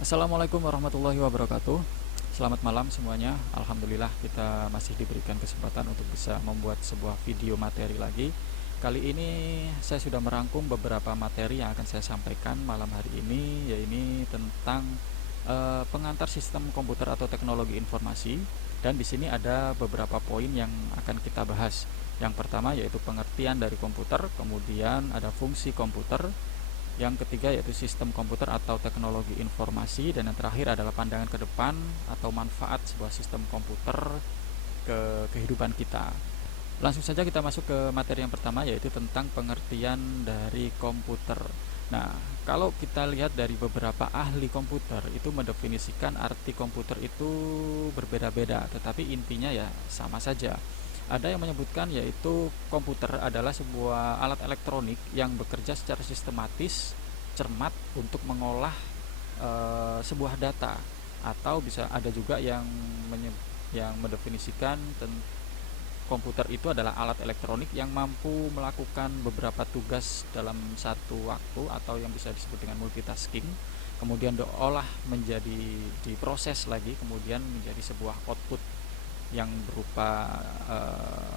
Assalamualaikum warahmatullahi wabarakatuh. Selamat malam semuanya. Alhamdulillah kita masih diberikan kesempatan untuk bisa membuat sebuah video materi lagi. Kali ini saya sudah merangkum beberapa materi yang akan saya sampaikan malam hari ini, yaitu tentang pengantar sistem komputer atau teknologi informasi. Dan di sini ada beberapa poin yang akan kita bahas. Yang pertama yaitu pengertian dari komputer, kemudian ada fungsi komputer, yang ketiga yaitu sistem komputer atau teknologi informasi, dan yang terakhir adalah pandangan ke depan atau manfaat sebuah sistem komputer ke kehidupan kita. Langsung saja kita masuk ke materi yang pertama, yaitu tentang pengertian dari komputer. Nah, kalau kita lihat dari beberapa ahli komputer itu mendefinisikan arti komputer itu berbeda-beda, tetapi intinya ya sama saja. Ada yang menyebutkan yaitu komputer adalah sebuah alat elektronik yang bekerja secara sistematis, cermat untuk mengolah sebuah data, atau bisa ada juga yang mendefinisikan komputer itu adalah alat elektronik yang mampu melakukan beberapa tugas dalam satu waktu atau yang bisa disebut dengan multitasking, kemudian diolah menjadi diproses lagi, kemudian menjadi sebuah output yang berupa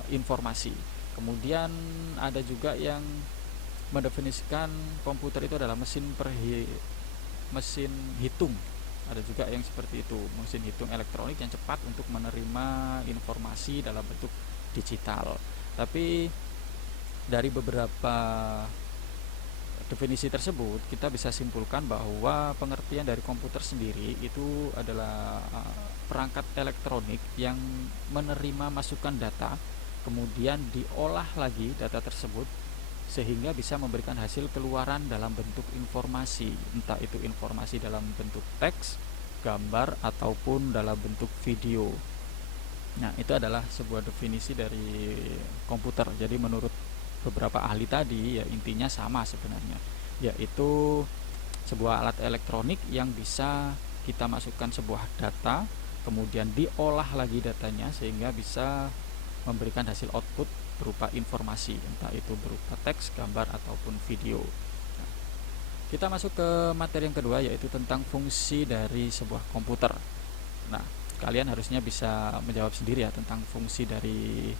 informasi. Kemudian ada juga yang mendefinisikan komputer itu adalah mesin hitung. Ada juga yang seperti itu, mesin hitung elektronik yang cepat untuk menerima informasi dalam bentuk digital. Tapi dari beberapa definisi tersebut kita bisa simpulkan bahwa pengertian dari komputer sendiri itu adalah perangkat elektronik yang menerima masukan data, kemudian diolah lagi data tersebut sehingga bisa memberikan hasil keluaran dalam bentuk informasi, entah itu informasi dalam bentuk teks, gambar, ataupun dalam bentuk video. Nah, itu adalah sebuah definisi dari komputer. Jadi menurut beberapa ahli tadi ya intinya sama sebenarnya, yaitu sebuah alat elektronik yang bisa kita masukkan sebuah data, kemudian diolah lagi datanya sehingga bisa memberikan hasil output berupa informasi, entah itu berupa teks, gambar, ataupun video. Nah, kita masuk ke materi yang kedua, yaitu tentang fungsi dari sebuah komputer. Nah, kalian harusnya bisa menjawab sendiri ya tentang fungsi dari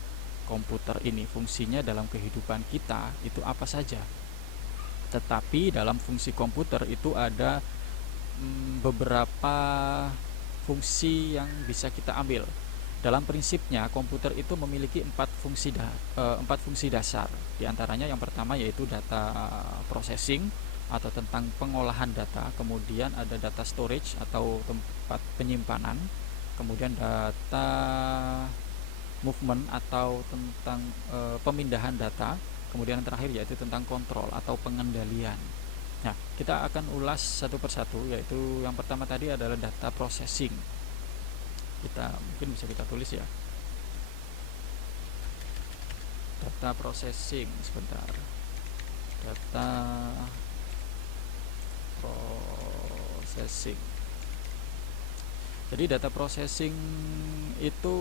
komputer ini. Fungsinya dalam kehidupan kita itu apa saja. Tetapi dalam fungsi komputer itu ada beberapa fungsi yang bisa kita ambil. Dalam prinsipnya komputer itu memiliki empat fungsi dasar. Di antaranya yang pertama yaitu data processing atau tentang pengolahan data, kemudian ada data storage atau tempat penyimpanan, kemudian data movement atau tentang pemindahan data, kemudian yang terakhir yaitu tentang kontrol atau pengendalian. Nah, kita akan ulas satu persatu, yaitu yang pertama tadi adalah data processing. Mungkin bisa kita tulis ya, data processing, sebentar, data processing. Jadi data processing itu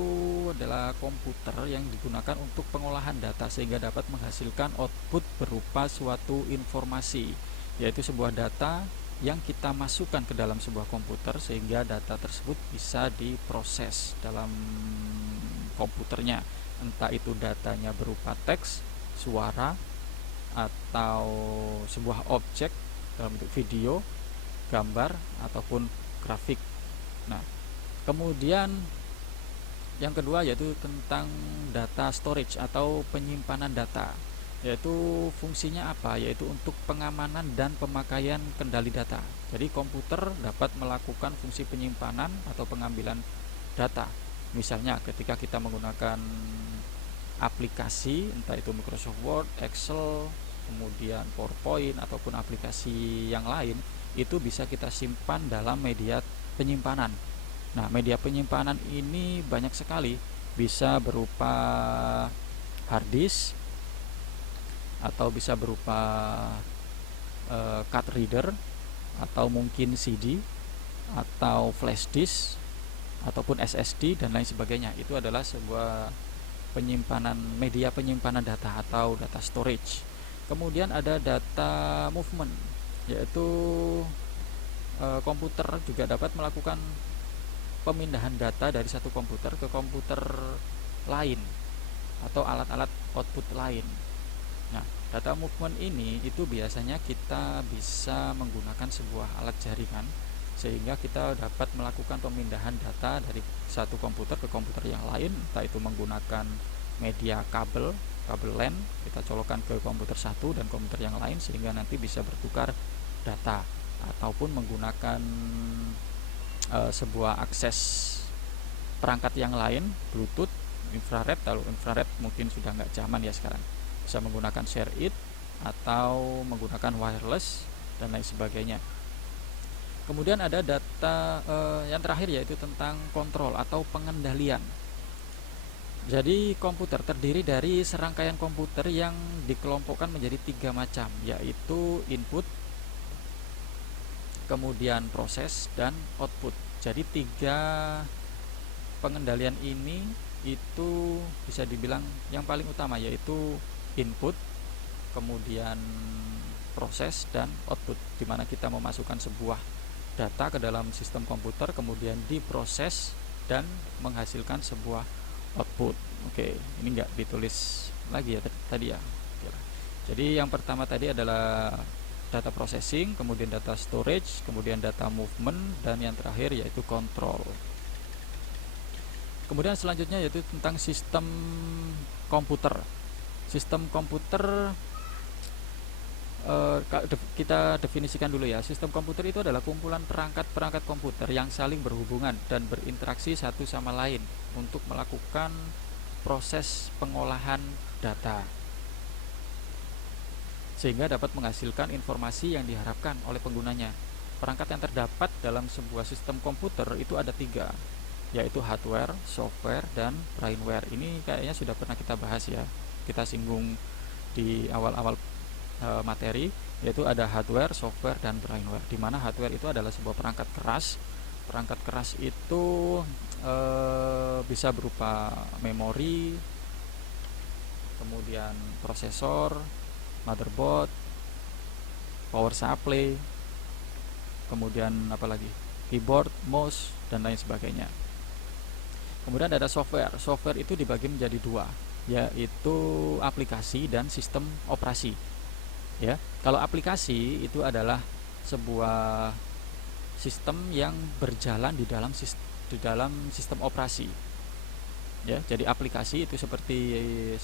adalah komputer yang digunakan untuk pengolahan data sehingga dapat menghasilkan output berupa suatu informasi, yaitu sebuah data yang kita masukkan ke dalam sebuah komputer sehingga data tersebut bisa diproses dalam komputernya, entah itu datanya berupa teks, suara, atau sebuah objek dalam bentuk video, gambar, ataupun grafik. Nah, kemudian yang kedua yaitu tentang data storage atau penyimpanan data, yaitu fungsinya apa? Yaitu untuk pengamanan dan pemakaian kendali data. Jadi komputer dapat melakukan fungsi penyimpanan atau pengambilan data. Misalnya ketika kita menggunakan aplikasi, entah itu Microsoft Word, Excel, kemudian PowerPoint, ataupun aplikasi yang lain, itu bisa kita simpan dalam media penyimpanan. Nah, media penyimpanan ini banyak sekali, bisa berupa hard disk, atau bisa berupa card reader, atau mungkin CD, atau flash disk, ataupun SSD, dan lain sebagainya. Itu adalah sebuah media penyimpanan data atau data storage. Kemudian ada data movement, yaitu komputer juga dapat melakukan pemindahan data dari satu komputer ke komputer lain atau alat-alat output lain. Nah, data movement ini itu biasanya kita bisa menggunakan sebuah alat jaringan sehingga kita dapat melakukan pemindahan data dari satu komputer ke komputer yang lain, entah itu menggunakan media kabel LAN, kita colokkan ke komputer satu dan komputer yang lain sehingga nanti bisa bertukar data, ataupun menggunakan sebuah akses perangkat yang lain, Bluetooth, infrared. Kalau infrared mungkin sudah nggak zaman ya sekarang, bisa menggunakan share it atau menggunakan wireless dan lain sebagainya. Kemudian ada data yang terakhir, yaitu tentang kontrol atau pengendalian. Jadi komputer terdiri dari serangkaian komputer yang dikelompokkan menjadi 3 macam, yaitu input, kemudian proses, dan output. Jadi 3 pengendalian ini itu bisa dibilang yang paling utama, yaitu input, kemudian proses, dan output, di mana kita memasukkan sebuah data ke dalam sistem komputer, kemudian diproses dan menghasilkan sebuah output. Oke, ini enggak ditulis lagi ya tadi ya. Jadi yang pertama tadi adalah data processing, kemudian data storage, kemudian data movement, dan yang terakhir yaitu control. Kemudian selanjutnya yaitu tentang sistem komputer. Sistem komputer kita definisikan dulu ya. Sistem komputer itu adalah kumpulan perangkat-perangkat komputer yang saling berhubungan dan berinteraksi satu sama lain untuk melakukan proses pengolahan data, sehingga dapat menghasilkan informasi yang diharapkan oleh penggunanya. Perangkat yang terdapat dalam sebuah sistem komputer itu ada 3, yaitu hardware, software, dan brainware. Ini kayaknya sudah pernah kita bahas ya, kita singgung di awal-awal materi, yaitu ada hardware, software, dan brainware. Di mana hardware itu adalah sebuah perangkat keras. Perangkat keras itu bisa berupa memori, kemudian prosesor, motherboard, power supply, kemudian apalagi keyboard, mouse, dan lain sebagainya. Kemudian ada software. Software itu dibagi menjadi 2, yaitu aplikasi dan sistem operasi. Ya, kalau aplikasi itu adalah sebuah sistem yang berjalan di dalam sistem operasi. Ya, jadi aplikasi itu seperti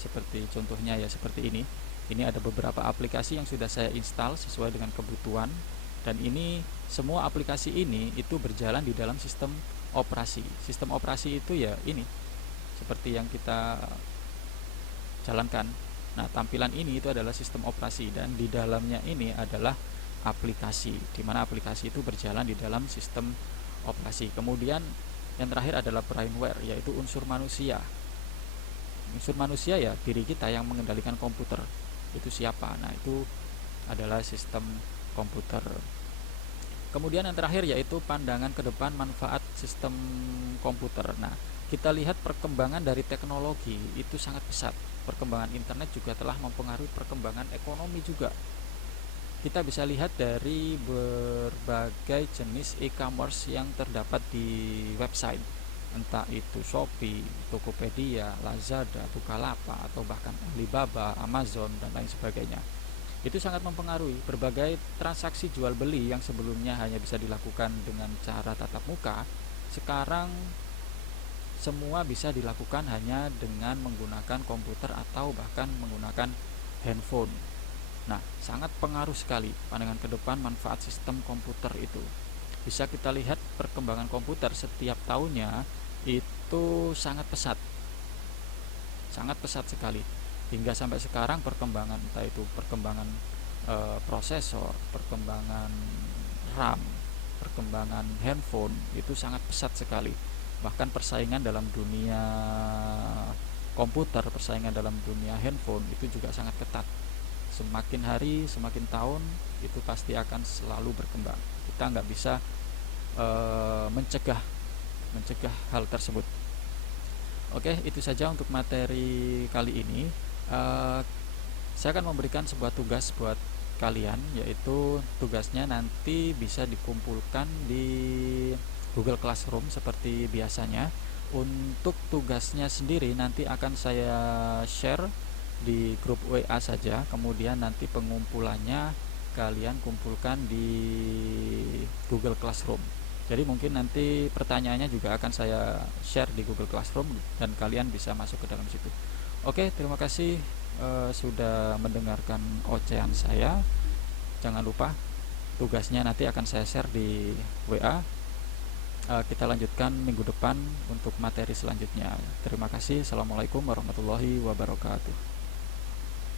contohnya ya seperti ini. Ini ada beberapa aplikasi yang sudah saya install sesuai dengan kebutuhan, dan ini semua aplikasi ini itu berjalan di dalam sistem operasi. Sistem operasi itu ya ini seperti yang kita jalankan. Nah, tampilan ini itu adalah sistem operasi, dan di dalamnya ini adalah aplikasi, di mana aplikasi itu berjalan di dalam sistem operasi. Kemudian yang terakhir adalah brainware, yaitu unsur manusia. Unsur manusia ya diri kita yang mengendalikan komputer. Itu siapa? Nah, itu adalah sistem komputer. Kemudian yang terakhir yaitu pandangan ke depan manfaat sistem komputer. Nah, kita lihat perkembangan dari teknologi itu sangat pesat. Perkembangan internet juga telah mempengaruhi perkembangan ekonomi juga. Kita bisa lihat dari berbagai jenis e-commerce yang terdapat di website, entah itu Shopee, Tokopedia, Lazada, Bukalapak, atau bahkan Alibaba, Amazon, dan lain sebagainya. Itu sangat mempengaruhi berbagai transaksi jual beli yang sebelumnya hanya bisa dilakukan dengan cara tatap muka. Sekarang semua bisa dilakukan hanya dengan menggunakan komputer atau bahkan menggunakan handphone. Nah, sangat pengaruh sekali pandangan ke depan manfaat sistem komputer itu. Bisa kita lihat perkembangan komputer setiap tahunnya itu sangat pesat sekali, hingga sampai sekarang perkembangan, entah itu perkembangan prosesor, perkembangan RAM, perkembangan handphone itu sangat pesat sekali. Bahkan persaingan dalam dunia komputer, persaingan dalam dunia handphone itu juga sangat ketat. Semakin hari, semakin tahun itu pasti akan selalu berkembang. Kita nggak bisa mencegah hal tersebut. Oke, itu saja untuk materi kali ini. Saya akan memberikan sebuah tugas buat kalian, yaitu tugasnya nanti bisa dikumpulkan di Google Classroom seperti biasanya. Untuk tugasnya sendiri nanti akan saya share di grup WA saja, kemudian nanti pengumpulannya kalian kumpulkan di Google Classroom. Jadi mungkin nanti pertanyaannya juga akan saya share di Google Classroom dan kalian bisa masuk ke dalam situ. Oke, terima kasih sudah mendengarkan ocehan saya. Jangan lupa tugasnya nanti akan saya share di WA. Kita lanjutkan minggu depan untuk materi selanjutnya. Terima kasih. Assalamualaikum warahmatullahi wabarakatuh.